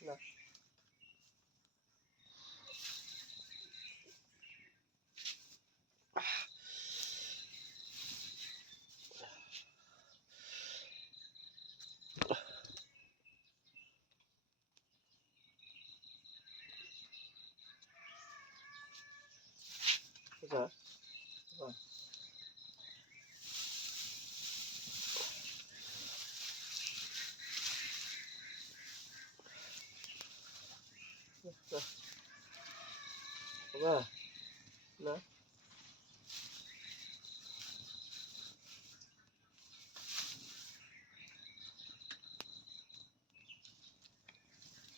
ना जा apa ना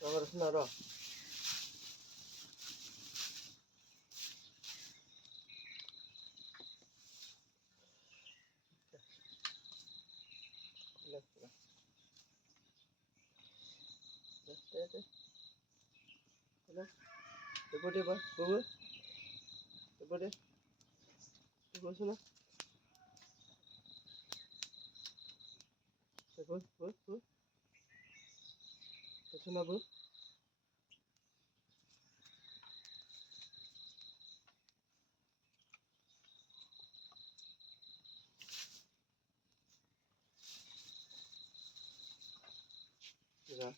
apa sih naro Coba deh, Pak. Coba deh. Coba sana. Coba. Sana, Bu. Ya.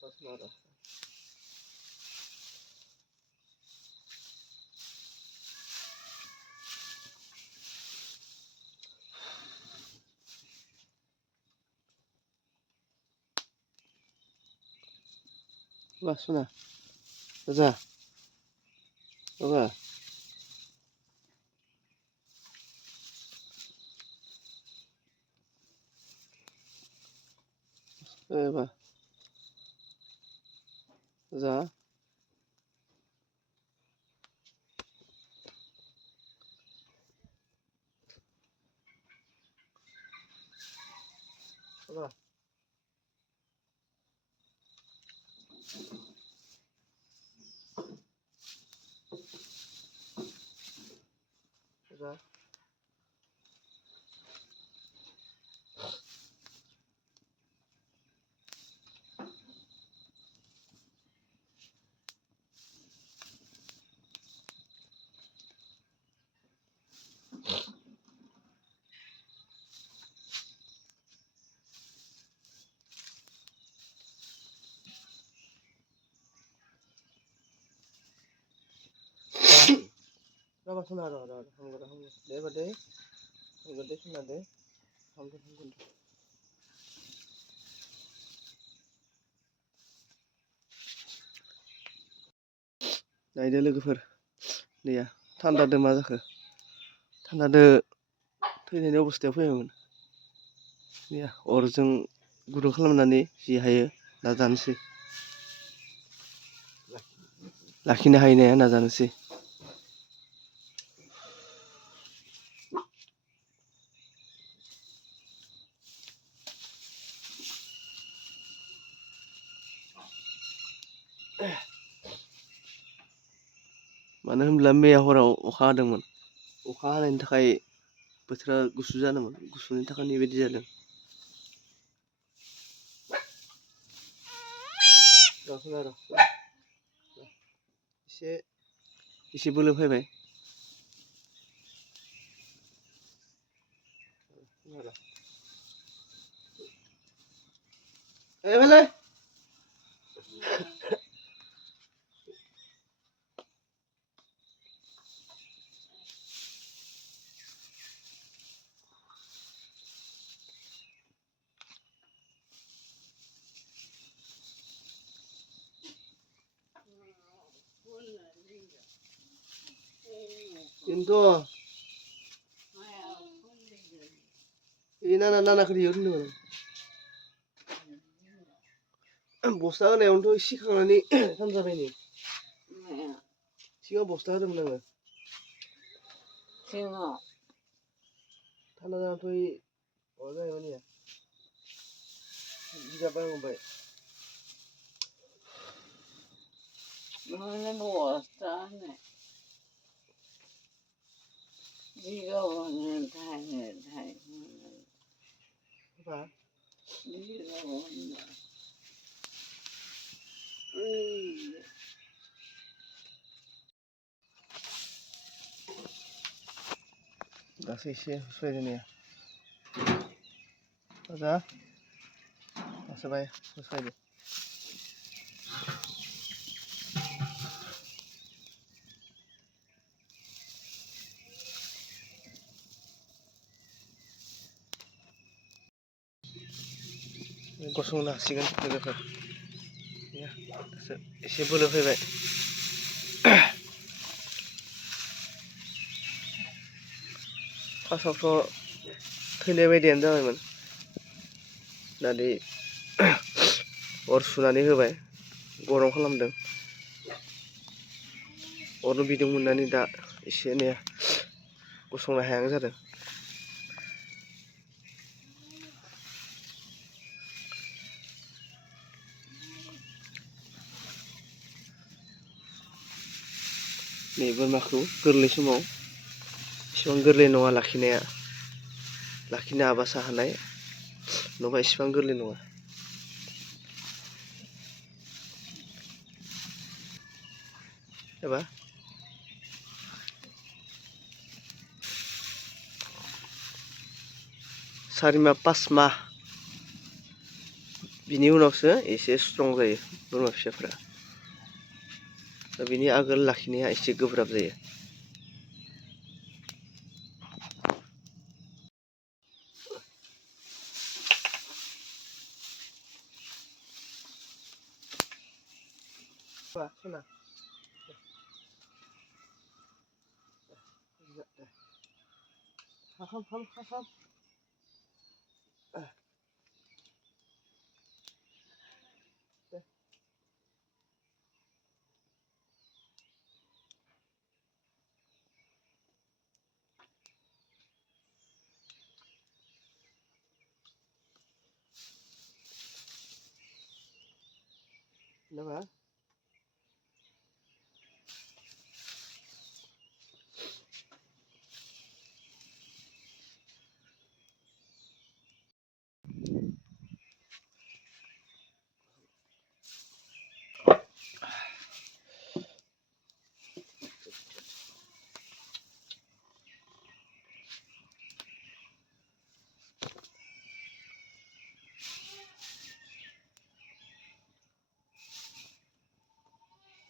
Pas marah. Wah, sana. Coba. Coba. Coba. Coba. Coba. Coba. Coba sana, ada. Hangga. Deh, bade. Hangga deh sana deh. Hangga. नायदो लोगोफोर दैया थान्दादो मा जाखो थान्दादो थैनायनि अबस्थायाव फैबायमोन दैया अरजों गुदुं खालामनानै जि हायो नाजानोसै लाखिनो हायो ना हाया नाजानोसै मानो होनब्ला मैया हराव अखा हादोंमोन अखा हानायनि थाखाय बोथोरा गुसु जादोंमोन गुसुनि थाखायनो बेबायदि जादों एसे बोलो फैबाय Pintu. Ini nana kerja dulu. Bosnya kan yang untuk isi kalau ini kan sampai ini. Singa bosnya ada mana? Singa. Tanah yang untuk अ जायो ने बिजाब बायगंबाय Mana bosan. Jika orang tanya. apa Jika orang. दासो एसे सोलायदों ने आजा दासो बाय सोलायदों गसंनो हासिगोन लोगोफोर दासो एसे बोलो फैबाय फार्स्टआवथ' थैनाय बायदियानो जाबायमोन दानि अर सुनानै होबाय गरम खालामदों अरनि बिदुं मोननानै दा एसे एनै गसंनो हायां जादों नै बोरमाखौ गोरलै समाव इसिबां गोरलै नङा लाखिनो हाबासो हानाय नङाबा इसिबां गोरलै नङा एबा 4 माह 5 माह बिनि उनावसो एसे स्ट्रं जायो बोरमा फिसाफोरा दा बिनि आगोल लाखिनाया एसे गोब्राब जायो सना हाखाम Kenapa?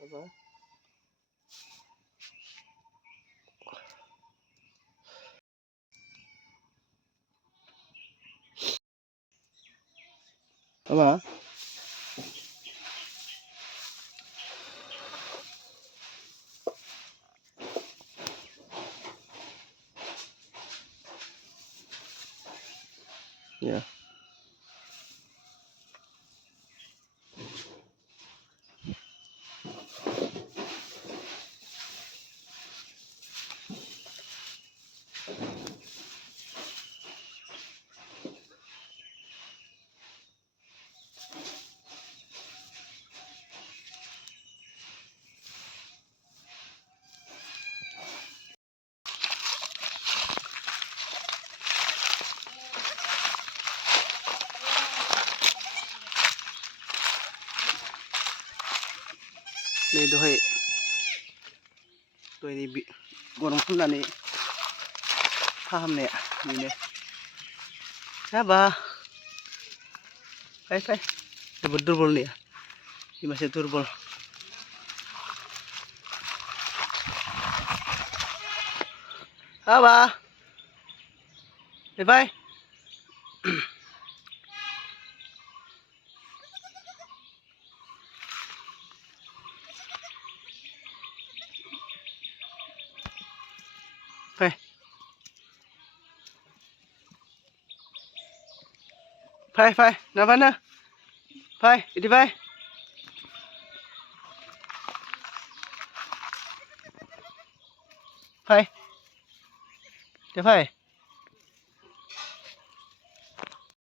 Apa? Apa? Ya. Ini doi gorong खालामनानै फाहामनाया बेनो जाबा fai जोबोद दुरबल nih ini masih दुरबल apa fai fai napa na fai ini fai fai dia fai